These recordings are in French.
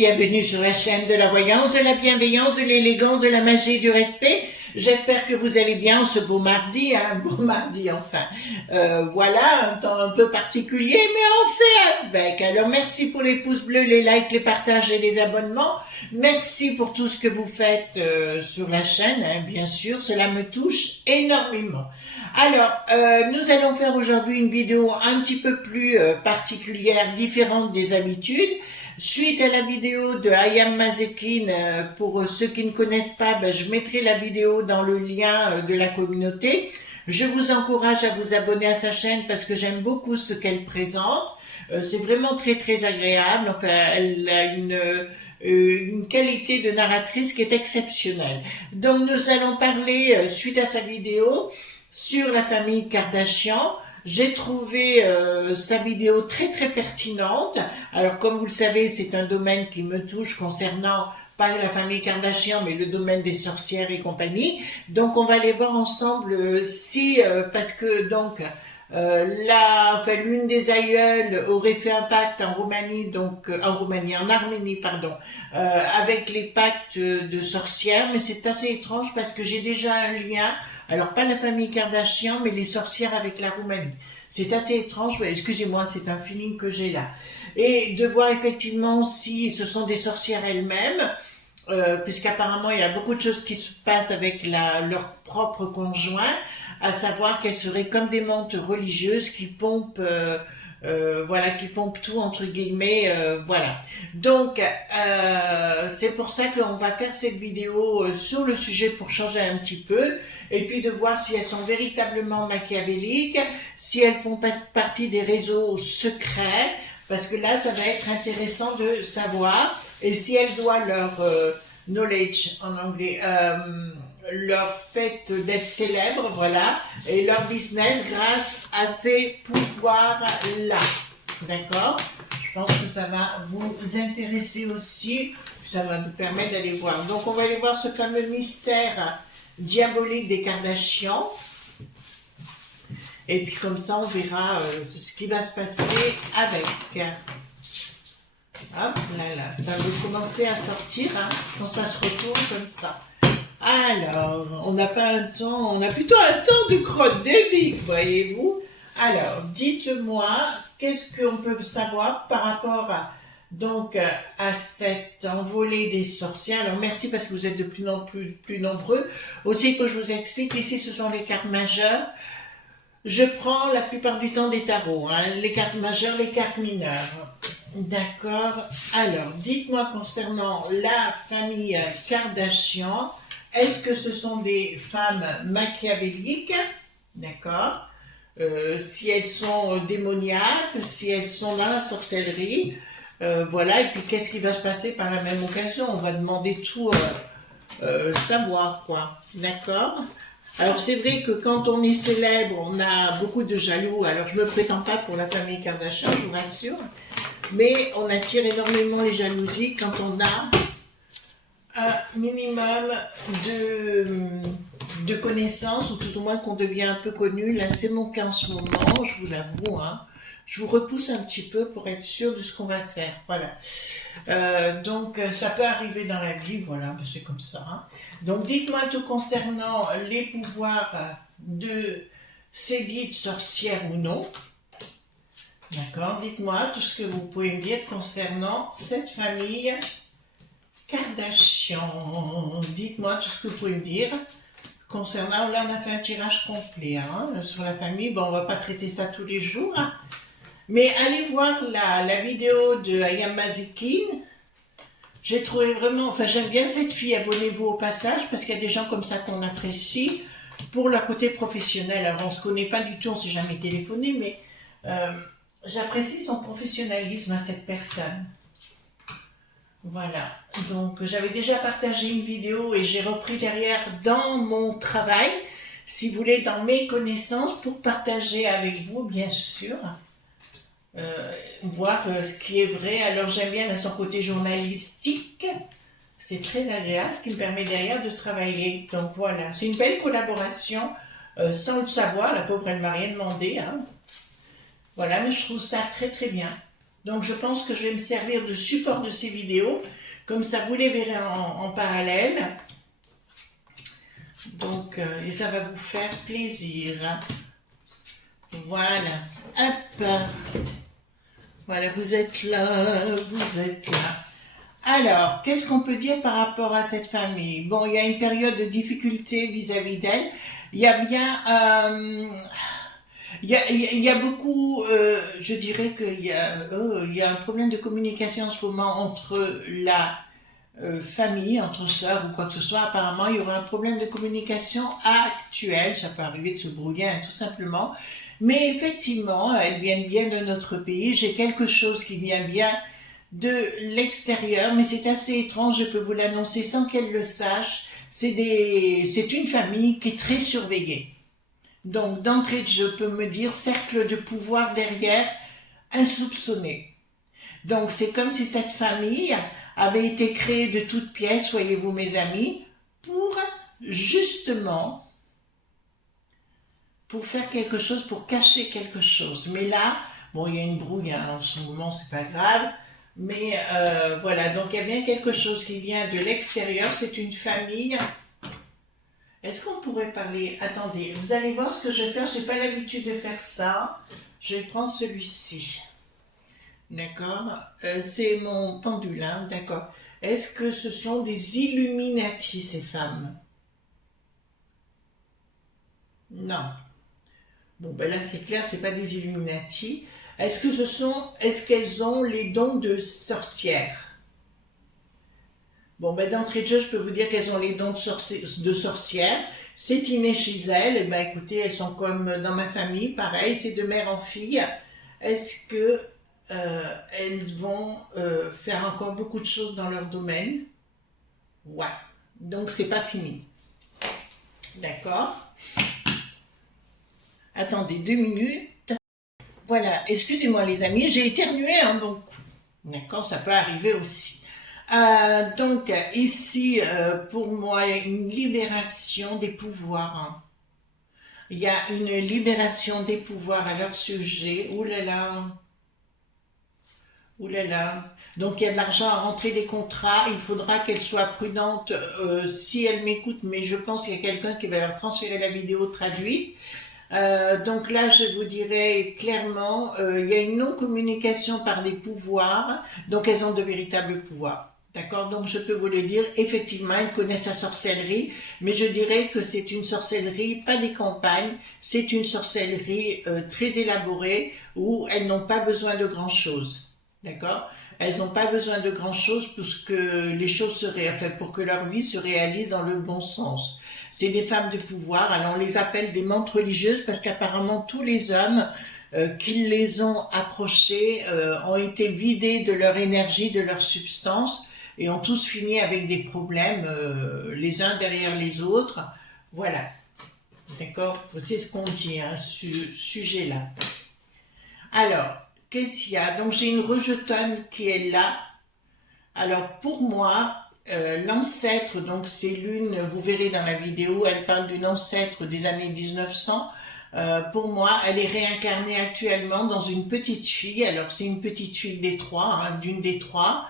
bienvenue sur la chaîne de la voyance, de la bienveillance, de l'élégance, de la magie et du respect. J'espère que vous allez bien ce beau mardi, enfin. Voilà, un temps un peu particulier, mais on fait avec. Alors merci pour les pouces bleus, les likes, les partages et les abonnements. Merci pour tout ce que vous faites sur la chaîne, hein, bien sûr, cela me touche énormément. Alors, nous allons faire aujourd'hui une vidéo un petit peu plus particulière, différente des habitudes. Suite à la vidéo de Ayam Mazekin, pour ceux qui ne connaissent pas, je mettrai la vidéo dans le lien de la communauté. Je vous encourage à vous abonner à sa chaîne parce que j'aime beaucoup ce qu'elle présente. C'est vraiment très très agréable. Enfin, elle a une qualité de narratrice qui est exceptionnelle. Donc nous allons parler, suite à sa vidéo, sur la famille Kardashian. J'ai trouvé sa vidéo très très pertinente. Alors comme vous le savez, c'est un domaine qui me touche concernant pas la famille Kardashian, mais le domaine des sorcières et compagnie. Donc on va aller voir ensemble parce que donc l'une des aïeules aurait fait un pacte en Roumanie, en Arménie, pardon, avec les pactes de sorcières. Mais c'est assez étrange parce que j'ai déjà un lien. Alors, pas la famille Kardashian, mais les sorcières avec la Roumanie. C'est assez étrange, excusez-moi, c'est un feeling que j'ai là. Et de voir effectivement si ce sont des sorcières elles-mêmes, puisqu'apparemment il y a beaucoup de choses qui se passent avec leur propre conjoint, à savoir qu'elles seraient comme des mantes religieuses qui pompent... qui pompe tout entre guillemets, voilà. Donc c'est pour ça qu'on va faire cette vidéo sur le sujet pour changer un petit peu et puis de voir si elles sont véritablement machiavéliques, si elles font partie des réseaux secrets, parce que là ça va être intéressant de savoir, et si elles doivent leur knowledge en anglais, leur fait d'être célèbres, voilà, et leur business grâce à ces pouvoirs-là. D'accord? Je pense que ça va vous intéresser aussi, ça va nous permettre d'aller voir. Donc on va aller voir ce fameux mystère diabolique des Kardashians. Et puis comme ça on verra ce qui va se passer avec. Hop là, ça va commencer à sortir, hein, quand ça se retourne comme ça. Alors, on n'a plutôt un temps de crotte de bite, voyez-vous. Alors, dites-moi, qu'est-ce qu'on peut savoir par rapport à cette envolée des sorcières. Alors, merci parce que vous êtes de plus en plus nombreux. Aussi, il faut que je vous explique, ici, ce sont les cartes majeures. Je prends la plupart du temps des tarots, hein, les cartes majeures, les cartes mineures. D'accord. Alors, dites-moi concernant la famille Kardashian, est-ce que ce sont des femmes machiavéliques? D'accord. Si elles sont démoniaques, si elles sont dans la sorcellerie, voilà. Et puis, qu'est-ce qui va se passer par la même occasion? On va demander tout savoir, quoi. D'accord. Alors, c'est vrai que quand on est célèbre, on a beaucoup de jaloux. Alors, je ne me prétends pas pour la famille Kardashian, je vous rassure. Mais on attire énormément les jalousies quand on a un minimum de connaissances, ou tout au moins qu'on devient un peu connu. Là, c'est mon cas en ce moment, je vous l'avoue, hein. Je vous repousse un petit peu pour être sûr de ce qu'on va faire, voilà. Donc, ça peut arriver dans la vie, voilà, c'est comme ça, hein. Donc, dites-moi tout concernant les pouvoirs de ces dites sorcières ou non. D'accord, dites-moi tout ce que vous pouvez me dire concernant cette famille Kardashian. Dites-moi tout ce que vous pouvez me dire concernant, là on a fait un tirage complet, hein, sur la famille. Bon, on va pas traiter ça tous les jours, hein. Mais allez voir la vidéo de Ayam Mazekin. J'ai trouvé vraiment, enfin j'aime bien cette fille, abonnez-vous au passage, parce qu'il y a des gens comme ça qu'on apprécie pour leur côté professionnel. Alors on se connaît pas du tout, on s'est jamais téléphoné, mais j'apprécie son professionnalisme à cette personne. Voilà, donc j'avais déjà partagé une vidéo et j'ai repris derrière dans mon travail, si vous voulez, dans mes connaissances, pour partager avec vous, bien sûr, voir ce qui est vrai. Alors j'aime bien son côté journalistique, c'est très agréable, ce qui me permet derrière de travailler. Donc voilà, c'est une belle collaboration, sans le savoir, la pauvre elle m'a rien demandé, hein. Voilà, mais je trouve ça très très bien. Donc je pense que je vais me servir de support de ces vidéos, comme ça vous les verrez en parallèle. Donc, et ça va vous faire plaisir. Voilà, hop. Voilà, vous êtes là, vous êtes là. Alors, qu'est-ce qu'on peut dire par rapport à cette famille? Bon, il y a une période de difficulté vis-à-vis d'elle. Il y a bien... il y a beaucoup, je dirais il y a un problème de communication en ce moment entre la famille, entre sœurs ou quoi que ce soit. Apparemment, il y aura un problème de communication actuel. Ça peut arriver de se brouiller, hein, tout simplement. Mais effectivement, elles viennent bien de notre pays. J'ai quelque chose qui vient bien de l'extérieur, mais c'est assez étrange, je peux vous l'annoncer sans qu'elle le sache. C'est une famille qui est très surveillée. Donc, d'entrée de jeu, je peux me dire cercle de pouvoir derrière, insoupçonné. Donc, c'est comme si cette famille avait été créée de toutes pièces, voyez-vous mes amis, pour justement, pour faire quelque chose, pour cacher quelque chose. Mais là, bon, il y a une brouille hein, en ce moment, c'est pas grave. Mais voilà, donc il y a bien quelque chose qui vient de l'extérieur. C'est une famille. Est-ce qu'on pourrait parler... Attendez, vous allez voir ce que je vais faire. Je n'ai pas l'habitude de faire ça. Je vais prendre celui-ci. D'accord, c'est mon pendule, hein, d'accord. Est-ce que ce sont des Illuminati, ces femmes? Non. Bon, ben là, c'est clair, c'est pas des Illuminati. Est-ce qu'elles ont les dons de sorcières? Bon, ben d'entrée de jeu, je peux vous dire qu'elles ont les dons de sorcières. C'est inné chez elles. Et ben écoutez, elles sont comme dans ma famille, pareil, c'est de mère en fille. Est-ce que elles vont faire encore beaucoup de choses dans leur domaine? Ouais. Donc c'est pas fini. D'accord? Attendez 2 minutes. Voilà, excusez-moi les amis, j'ai éternué un bon coup. D'accord, ça peut arriver aussi. Donc ici, pour moi, il y a une libération des pouvoirs. Hein. Il y a une libération des pouvoirs à leur sujet. Ouh là là. Ouh là là. Donc il y a de l'argent à rentrer, des contrats. Il faudra qu'elle soit prudente si elle m'écoute, mais je pense qu'il y a quelqu'un qui va leur transférer la vidéo traduite. Donc là, je vous dirais clairement, il y a une non-communication par des pouvoirs, donc elles ont de véritables pouvoirs. D'accord? Donc je peux vous le dire, effectivement, elles connaissent la sorcellerie, mais je dirais que c'est une sorcellerie, pas des campagnes, c'est une sorcellerie très élaborée, où elles n'ont pas besoin de grand-chose. D'accord? Elles n'ont pas besoin de grand-chose pour que les choses pour que leur vie se réalise dans le bon sens. C'est des femmes de pouvoir, alors on les appelle des mantes religieuses parce qu'apparemment tous les hommes qui les ont approchées ont été vidés de leur énergie, de leur substance et ont tous fini avec des problèmes les uns derrière les autres. Voilà, d'accord? C'est ce qu'on dit, hein, ce sujet-là. Alors, qu'est-ce qu'il y a? Donc j'ai une rejetonne qui est là. Alors pour moi, l'ancêtre, donc c'est l'une, vous verrez dans la vidéo, elle parle d'une ancêtre des années 1900. Pour moi, elle est réincarnée actuellement dans une petite fille. Alors c'est une petite fille des trois, hein, d'une des trois.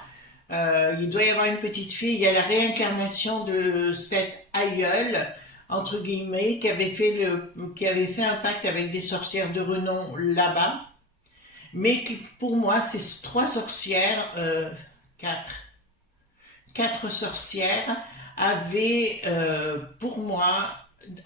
Il doit y avoir une petite fille. Il y a la réincarnation de cette aïeule, entre guillemets, qui avait fait un pacte avec des sorcières de renom là-bas. Mais qui, pour moi, c'est 3 sorcières, 4 sorcières avaient, pour moi,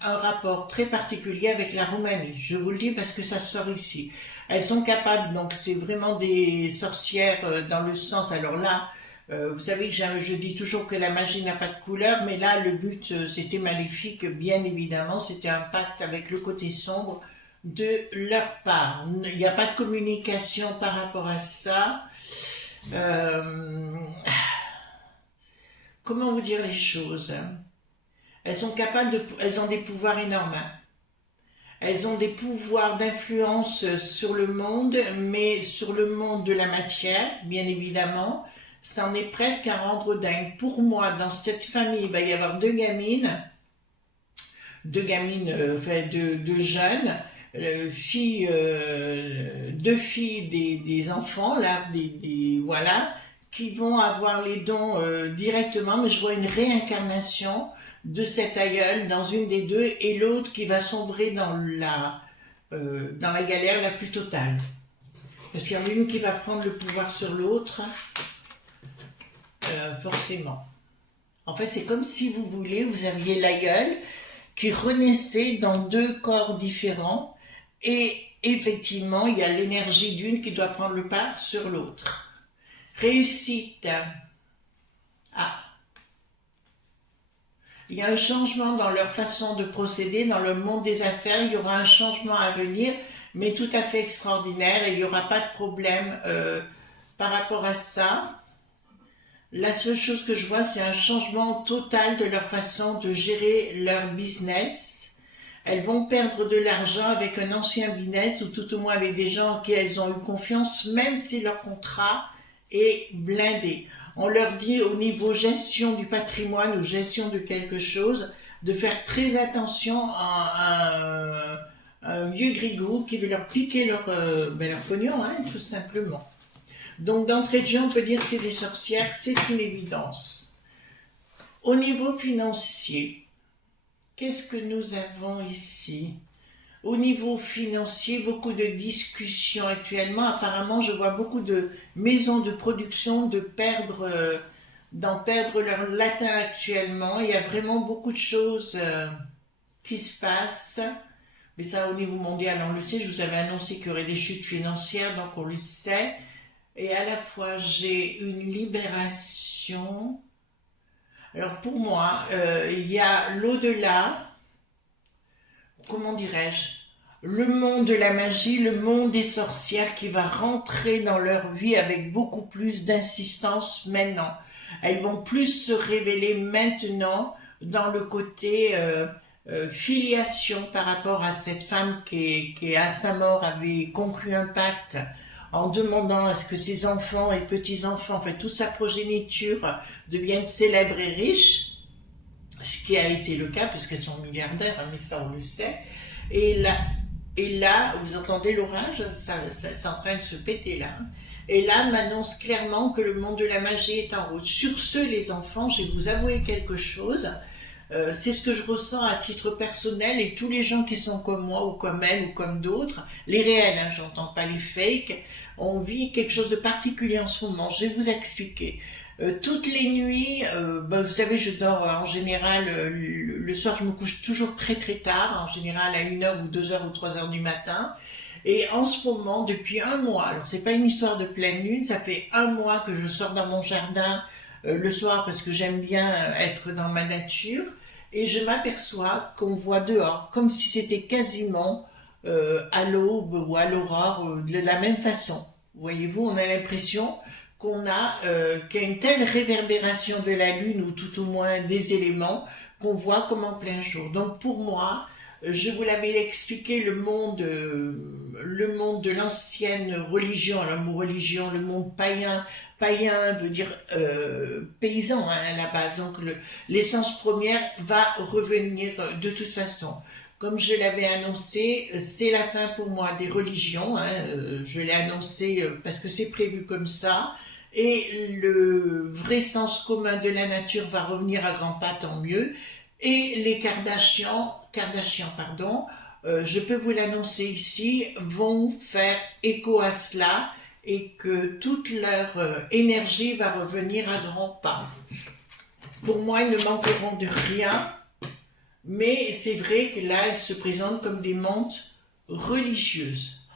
un rapport très particulier avec la Roumanie. Je vous le dis parce que ça sort ici. Elles sont capables, donc c'est vraiment des sorcières dans le sens, alors là, vous savez que je dis toujours que la magie n'a pas de couleur, mais là, le but, c'était maléfique, bien évidemment, c'était un pacte avec le côté sombre de leur part. Il n'y a pas de communication par rapport à ça. Comment vous dire les choses? Elles sont capables elles ont des pouvoirs énormes. Elles ont des pouvoirs d'influence sur le monde, mais sur le monde de la matière, bien évidemment. Ça en est presque à rendre dingue. Pour moi, dans cette famille, il va y avoir 2 gamines, enfin, de jeunes, deux filles des enfants, là, voilà, qui vont avoir les dons directement, mais je vois une réincarnation de cet aïeul dans une des deux, et l'autre qui va sombrer dans la galère la plus totale. Parce qu'il y en a une qui va prendre le pouvoir sur l'autre, forcément. En fait, c'est comme si vous voulez, vous aviez l'aïeul qui renaissait dans deux corps différents, et effectivement, il y a l'énergie d'une qui doit prendre le pas sur l'autre. Réussite. Ah. Il y a un changement dans leur façon de procéder, dans le monde des affaires, il y aura un changement à venir, mais tout à fait extraordinaire, et il n'y aura pas de problème par rapport à ça. La seule chose que je vois, c'est un changement total de leur façon de gérer leur business. Elles vont perdre de l'argent avec un ancien business, ou tout au moins avec des gens en qui elles ont eu confiance, même si leur contrat est blindé. On leur dit au niveau gestion du patrimoine ou gestion de quelque chose, de faire très attention à un vieux grigou qui veut leur piquer leur pognon, hein, tout simplement. Donc d'entrée de jeu, on peut dire que c'est des sorcières, c'est une évidence. Au niveau financier, qu'est-ce que nous avons ici? Au niveau financier, beaucoup de discussions actuellement. Apparemment, je vois beaucoup de maisons de production d'en perdre leur latin actuellement. Il y a vraiment beaucoup de choses qui se passent. Mais ça, au niveau mondial, on le sait. Je vous avais annoncé qu'il y aurait des chutes financières, donc on le sait. Et à la fois, j'ai une libération. Alors pour moi, il y a l'au-delà, comment dirais-je, le monde de la magie, le monde des sorcières qui va rentrer dans leur vie avec beaucoup plus d'insistance maintenant. Elles vont plus se révéler maintenant dans le côté filiation par rapport à cette femme qui à sa mort avait conclu un pacte en demandant à ce que ses enfants et petits-enfants, enfin toute sa progéniture deviennent célèbres et riches, ce qui a été le cas puisqu'elles sont milliardaires, mais ça on le sait. Et là, vous entendez l'orage, c'est en train de se péter là. Et là, m'annonce clairement que le monde de la magie est en route. Sur ce, les enfants, je vais vous avouer quelque chose. C'est ce que je ressens à titre personnel, et tous les gens qui sont comme moi ou comme elle ou comme d'autres, les réels, hein, j'entends pas les fakes, on vit quelque chose de particulier en ce moment. Je vais vous expliquer. Toutes les nuits, vous savez, je dors en général, le soir je me couche toujours très très tard, en général à 1h ou 2h ou 3h du matin. Et en ce moment, depuis un mois, alors c'est pas une histoire de pleine lune, ça fait un mois que je sors dans mon jardin le soir parce que j'aime bien être dans ma nature, et je m'aperçois qu'on voit dehors, comme si c'était quasiment à l'aube ou à l'aurore, de la même façon. Voyez-vous, on a l'impression qu'il y a une telle réverbération de la lune, ou tout au moins des éléments, qu'on voit comme en plein jour. Donc pour moi, je vous l'avais expliqué, le monde de l'ancienne religion, le mot religion, le monde païen veut dire paysan, hein, à la base, donc l'essence première va revenir de toute façon. Comme je l'avais annoncé, c'est la fin pour moi des religions, hein, je l'ai annoncé parce que c'est prévu comme ça, et le vrai sens commun de la nature va revenir à grands pas, tant mieux. Et les Kardashians, je peux vous l'annoncer ici, vont faire écho à cela, et que toute leur énergie va revenir à grands pas. Pour moi, ils ne manqueront de rien, mais c'est vrai que là, elles se présentent comme des montes religieuses.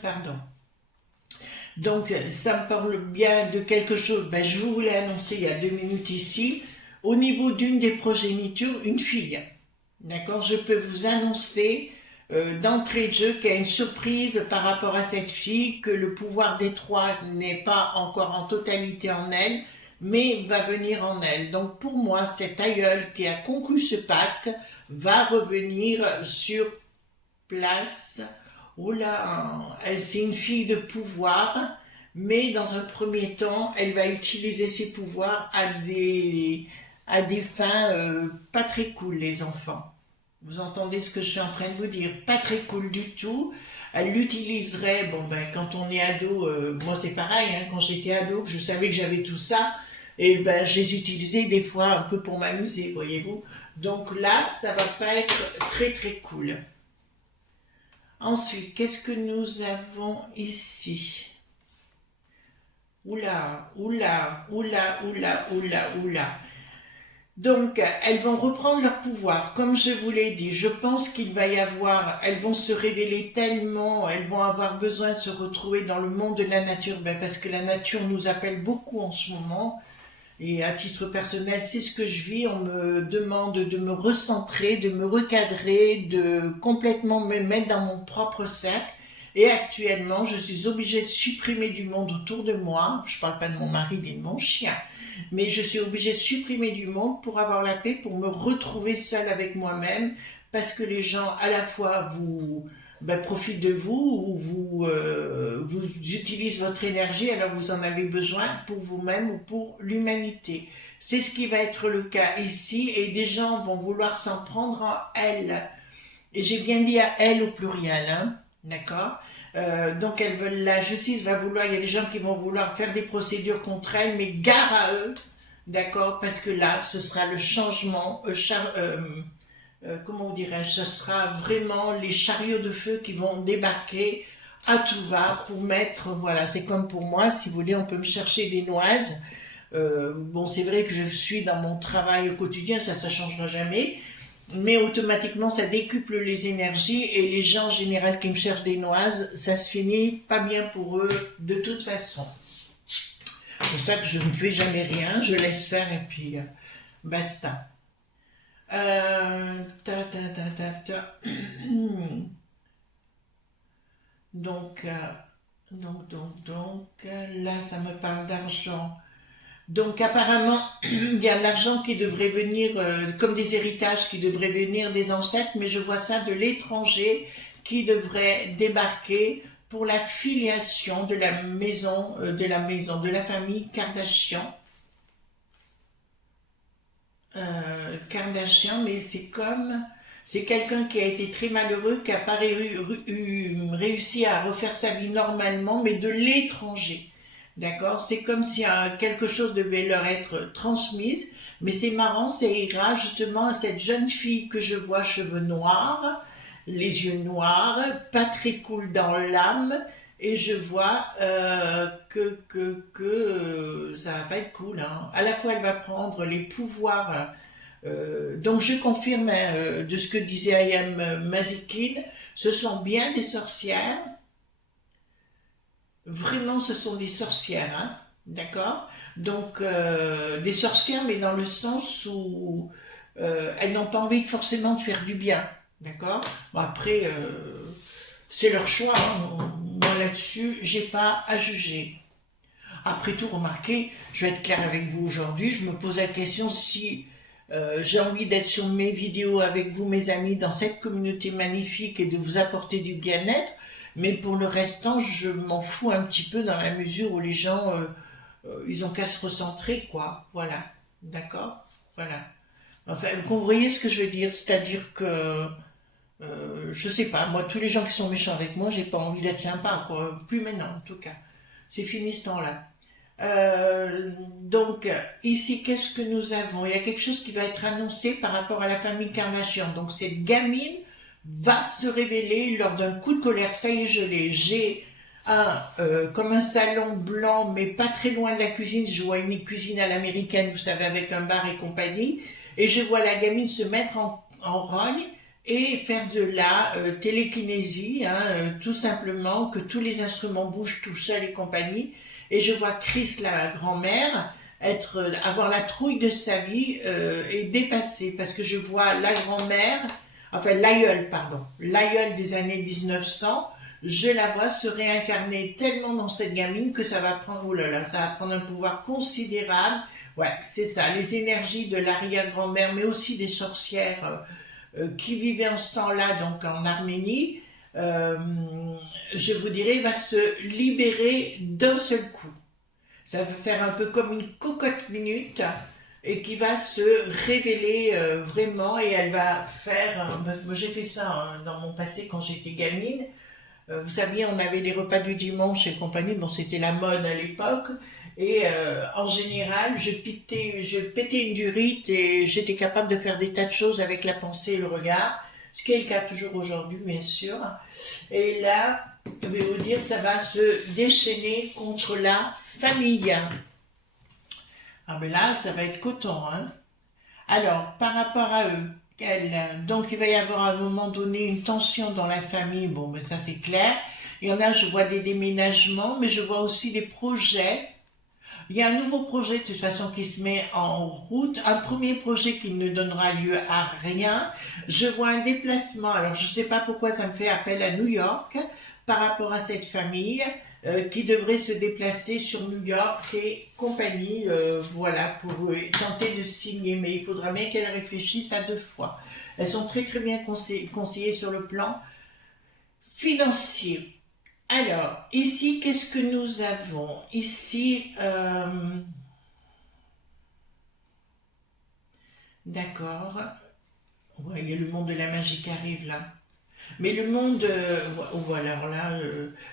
Pardon. Donc, ça me parle bien de quelque chose, je vous l'ai annoncé il y a 2 minutes ici, au niveau d'une des progénitures, une fille. D'accord, je peux vous annoncer d'entrée de jeu qu'il y a une surprise par rapport à cette fille, que le pouvoir des trois n'est pas encore en totalité en elle, mais va venir en elle. Donc pour moi, cette aïeule qui a conclu ce pacte va revenir sur place. Oh là, c'est une fille de pouvoir, mais dans un premier temps, elle va utiliser ses pouvoirs à des fins pas très cool, les enfants. Vous entendez ce que je suis en train de vous dire? Pas très cool du tout. Elle l'utiliserait, bon ben quand on est ado, moi c'est pareil, hein, quand j'étais ado, je savais que j'avais tout ça, et ben je les utilisais des fois un peu pour m'amuser, voyez-vous. Donc là, ça va pas être très très cool. Ensuite, qu'est-ce que nous avons ici? Oula, oula, oula, oula, oula, oula. Donc, elles vont reprendre leur pouvoir. Comme je vous l'ai dit, je pense qu'il va y avoir, elles vont se révéler tellement, elles vont avoir besoin de se retrouver dans le monde de la nature, ben parce que la nature nous appelle beaucoup en ce moment. Et à titre personnel, c'est ce que je vis. On me demande de me recentrer, de me recadrer, de complètement me mettre dans mon propre cercle. Et actuellement, je suis obligée de supprimer du monde autour de moi. Je parle pas de mon mari ni de mon chien. Mais je suis obligée de supprimer du monde pour avoir la paix, pour me retrouver seule avec moi-même. Parce que les gens, à la fois, profitent de vous ou vous utilisent votre énergie alors vous en avez besoin pour vous-même ou pour l'humanité. C'est ce qui va être le cas ici et des gens vont vouloir s'en prendre à elles. Et j'ai bien dit à elles au pluriel, hein, d'accord? Donc elles veulent, la justice va vouloir, il y a des gens qui vont vouloir faire des procédures contre elles, mais gare à eux, d'accord? Parce que là, ce sera le changement, comment dirais-je, ce sera vraiment les chariots de feu qui vont débarquer à tout va pour mettre, voilà, c'est comme pour moi, si vous voulez, on peut me chercher des noises. Bon, c'est vrai que je suis dans mon travail au quotidien, ça changera jamais, mais automatiquement, ça décuple les énergies et les gens en général qui me cherchent des noises, ça se finit pas bien pour eux de toute façon. C'est pour ça que je ne fais jamais rien, je laisse faire et puis basta. Ta, ta, ta, ta, ta. Donc, là, ça me parle d'argent. Donc, apparemment, il y a de l'argent qui devrait venir, comme des héritages qui devraient venir des ancêtres, mais je vois ça de l'étranger qui devrait débarquer pour la filiation de la maison, de la famille Kardashian. Kardashian, mais c'est quelqu'un qui a été très malheureux, qui n'a pas réussi à refaire sa vie normalement, mais de l'étranger. D'accord? C'est comme si quelque chose devait leur être transmise, mais c'est marrant, ça ira justement à cette jeune fille que je vois, cheveux noirs, les yeux noirs, pas très cool dans l'âme, et je vois que ça va pas être cool. Hein. À la fois, elle va prendre les pouvoirs. Donc, je confirme de ce que disait Ayam Mazikin, ce sont bien des sorcières. Vraiment, ce sont des sorcières, hein, d'accord? Donc, des sorcières, mais dans le sens où elles n'ont pas envie forcément de faire du bien, d'accord? Bon, après, c'est leur choix, hein. Moi là-dessus, j'ai pas à juger. Après tout, remarquez, je vais être claire avec vous aujourd'hui, je me pose la question si j'ai envie d'être sur mes vidéos avec vous, mes amis, dans cette communauté magnifique et de vous apporter du bien-être, mais pour le restant, je m'en fous un petit peu dans la mesure où les gens, ils ont qu'à se recentrer, quoi. Voilà, d'accord? Voilà. Enfin, vous voyez ce que je veux dire, c'est-à-dire que je sais pas, moi, tous les gens qui sont méchants avec moi, j'ai pas envie d'être sympa, quoi. Plus maintenant, en tout cas. C'est fini ce temps-là. Donc, ici, qu'est-ce que nous avons? Il y a quelque chose qui va être annoncé par rapport à la famille Kardashian. Donc, cette gamine va se révéler lors d'un coup de colère. Ça y est, je l'ai. J'ai comme un salon blanc, mais pas très loin de la cuisine. Je vois une cuisine à l'américaine, vous savez, avec un bar et compagnie. Et je vois la gamine se mettre en rogne et faire de la télékinésie, hein, tout simplement, que tous les instruments bougent tout seuls et compagnie. Et je vois Chris, la grand-mère, avoir la trouille de sa vie et dépassée, parce que je vois la grand-mère, enfin l'aïeul, pardon, l'aïeul des années 1900, je la vois se réincarner tellement dans cette gamine que ça va prendre, oh là là, ça va prendre un pouvoir considérable. Ouais, c'est ça, les énergies de l'arrière-grand-mère, mais aussi des sorcières qui vivaient en ce temps-là, donc en Arménie, je vous dirais, va se libérer d'un seul coup. Ça va faire un peu comme une cocotte minute et qui va se révéler vraiment, et elle va faire, moi j'ai fait ça hein, dans mon passé quand j'étais gamine. Vous saviez, on avait les repas du dimanche et compagnie, bon c'était la mode à l'époque, et en général je pétais une durite et j'étais capable de faire des tas de choses avec la pensée et le regard, ce qui est le cas toujours aujourd'hui bien sûr. Et là, je vais vous dire, ça va se déchaîner contre la famille. Ah ben là, ça va être coton, hein. Alors, par rapport à eux, donc il va y avoir à un moment donné une tension dans la famille, bon, mais ça c'est clair. Il y en a, je vois des déménagements, mais je vois aussi des projets. Il y a un nouveau projet de toute façon qui se met en route, un premier projet qui ne donnera lieu à rien. Je vois un déplacement, alors je ne sais pas pourquoi ça me fait appel à New York par rapport à cette famille qui devrait se déplacer sur New York et compagnie, voilà, pour tenter de signer. Mais il faudra bien qu'elles réfléchissent à deux fois. Elles sont très très bien conseillées sur le plan financier. Alors, ici, qu'est-ce que nous avons? Ici, d'accord. Ouais, il y a le monde de la magie qui arrive là. Mais le monde, alors là,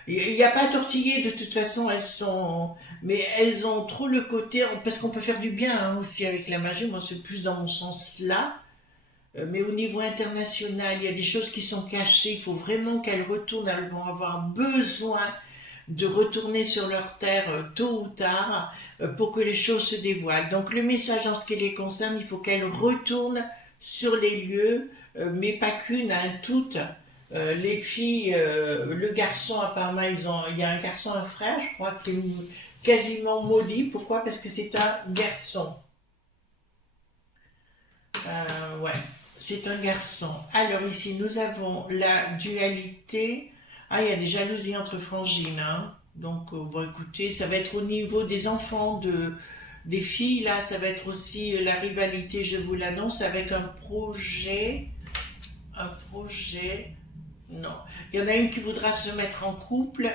il n'y a pas à tortiller de toute façon, elles sont, mais elles ont trop le côté, parce qu'on peut faire du bien hein, aussi avec la magie, moi c'est plus dans mon sens là, mais au niveau international, il y a des choses qui sont cachées, il faut vraiment qu'elles retournent, elles vont avoir besoin de retourner sur leur terre tôt ou tard pour que les choses se dévoilent. Donc le message en ce qui les concerne, il faut qu'elles retournent sur les lieux, mais pas qu'une, hein, toutes. Les filles, le garçon apparemment, il y a un garçon, un frère, je crois, qui est quasiment maudit. Pourquoi? Parce que c'est un garçon. Ouais, c'est un garçon. Alors ici, nous avons la dualité. Ah, il y a des jalousies entre frangines. Hein. Donc, bon, écoutez, ça va être au niveau des enfants, des filles. Là, ça va être aussi la rivalité, je vous l'annonce, avec un projet. Un projet. Non. Il y en a une qui voudra se mettre en couple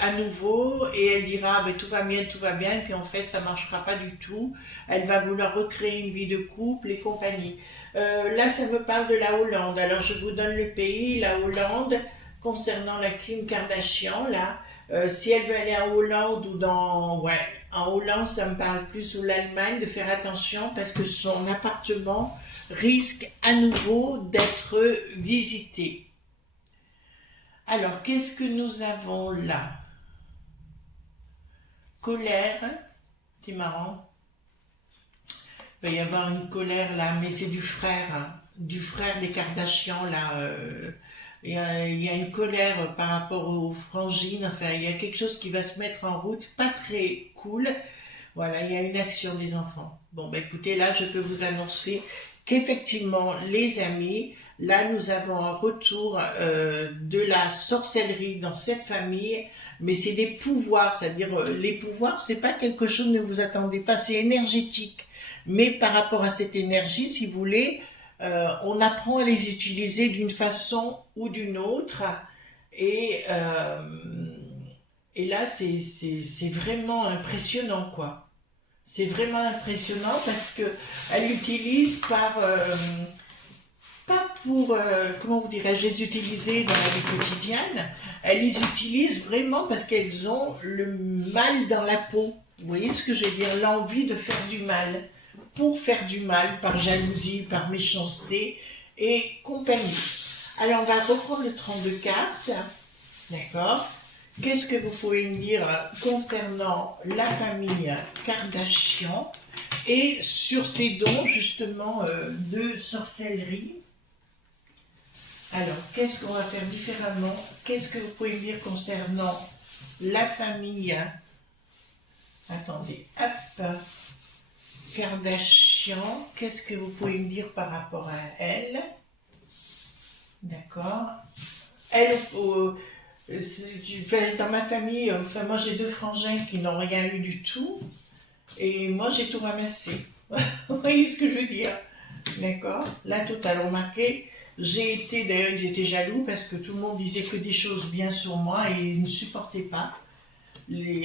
à nouveau et elle dira ben, tout va bien, et puis en fait ça ne marchera pas du tout. Elle va vouloir recréer une vie de couple et compagnie. Là, ça me parle de la Hollande. Alors je vous donne le pays, la Hollande, concernant la Kim Kardashian. Là, si elle veut aller en Hollande ou dans... Ouais, en Hollande, ça me parle plus, ou l'Allemagne, de faire attention parce que son appartement risque à nouveau d'être visité. Alors, qu'est-ce que nous avons là? Colère, c'est marrant. Il va y avoir une colère là, mais c'est du frère des Kardashians là. Il y a une colère par rapport aux frangines, enfin, il y a quelque chose qui va se mettre en route, pas très cool. Voilà, il y a une action des enfants. Bon, ben écoutez, là, je peux vous annoncer qu'effectivement, les amis, là, nous avons un retour de la sorcellerie dans cette famille, mais c'est des pouvoirs, c'est-à-dire les pouvoirs, c'est pas quelque chose, ne vous attendez pas, c'est énergétique. Mais par rapport à cette énergie, si vous voulez, on apprend à les utiliser d'une façon ou d'une autre, et, et là, c'est vraiment impressionnant, quoi. C'est vraiment impressionnant parce que elle utilise pas pour, comment vous dirais-je, les utiliser dans la vie quotidienne, elles les utilisent vraiment parce qu'elles ont le mal dans la peau. Vous voyez ce que je veux dire? L'envie de faire du mal, pour faire du mal, par jalousie, par méchanceté et compagnie. Alors, on va reprendre le 32 cartes, d'accord? Qu'est-ce que vous pouvez me dire concernant la famille Kardashian et sur ces dons, justement, de sorcellerie? Alors, qu'est-ce qu'on va faire différemment? Qu'est-ce que vous pouvez me dire concernant la famille? Attendez, hop, Kardashian, qu'est-ce que vous pouvez me dire par rapport à elle? D'accord. Elle, dans ma famille, enfin moi j'ai 2 frangins qui n'ont rien eu du tout, et moi j'ai tout ramassé. Vous voyez ce que je veux dire? D'accord. Là, tout à l'heure remarqué, j'ai été, d'ailleurs ils étaient jaloux parce que tout le monde disait que des choses bien sur moi et ils ne supportaient pas.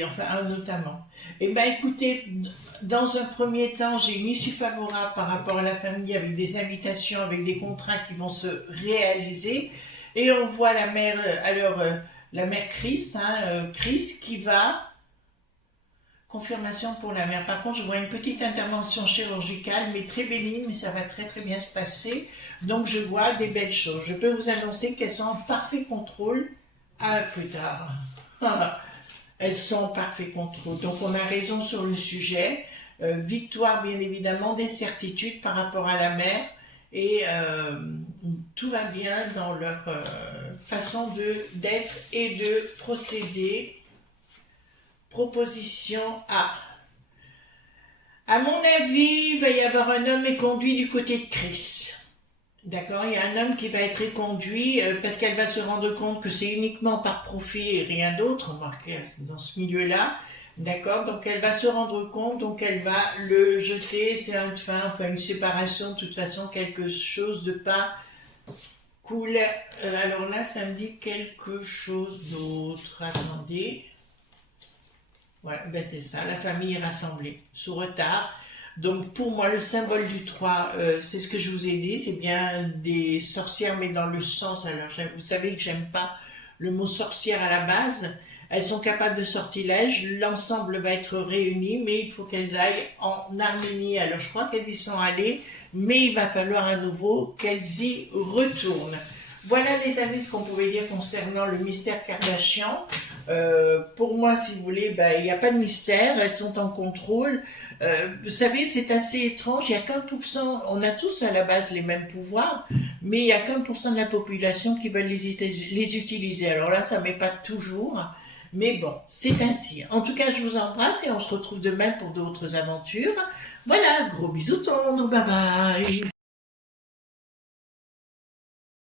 enfin un notamment. Eh bien écoutez, dans un premier temps, j'ai une issue favorable par rapport à la famille avec des invitations, avec des contrats qui vont se réaliser. Et on voit la mère, la mère Chris, Chris qui va... Confirmation pour la mère. Par contre, je vois une petite intervention chirurgicale, mais très bénigne, mais ça va très très bien se passer. Donc, je vois des belles choses. Je peux vous annoncer qu'elles sont en parfait contrôle. À plus tard. Elles sont en parfait contrôle. Donc, on a raison sur le sujet. Victoire, bien évidemment, des certitudes par rapport à la mère. Et tout va bien dans leur façon d'être et de procéder. Proposition A. À mon avis, il va y avoir un homme éconduit du côté de Chris. D'accord, il y a un homme qui va être éconduit parce qu'elle va se rendre compte que c'est uniquement par profit et rien d'autre, remarquez, dans ce milieu-là. D'accord, donc elle va se rendre compte, donc elle va le jeter, c'est une fin, enfin une séparation, de toute façon, quelque chose de pas cool. Alors là, ça me dit quelque chose d'autre. Attendez. Ouais, ben c'est ça, la famille est rassemblée, sous retard. Donc pour moi, le symbole du 3, c'est ce que je vous ai dit, c'est bien des sorcières, mais dans le sens, alors vous savez que j'aime pas le mot sorcière à la base, elles sont capables de sortilèges, l'ensemble va être réuni, mais il faut qu'elles aillent en harmonie. Alors je crois qu'elles y sont allées, mais il va falloir à nouveau qu'elles y retournent. Voilà les amis ce qu'on pouvait dire concernant le mystère Kardashian. Pour moi, si vous voulez, ben, il n'y a pas de mystère, elles sont en contrôle. Vous savez, c'est assez étrange, il n'y a qu'un pour cent, on a tous à la base les mêmes pouvoirs, mais il n'y a qu'un pour cent de la population qui veulent les utiliser. Alors là, ça m'épate toujours, mais bon, c'est ainsi. En tout cas, je vous embrasse et on se retrouve demain pour d'autres aventures. Voilà, gros bisous tendres, bye bye.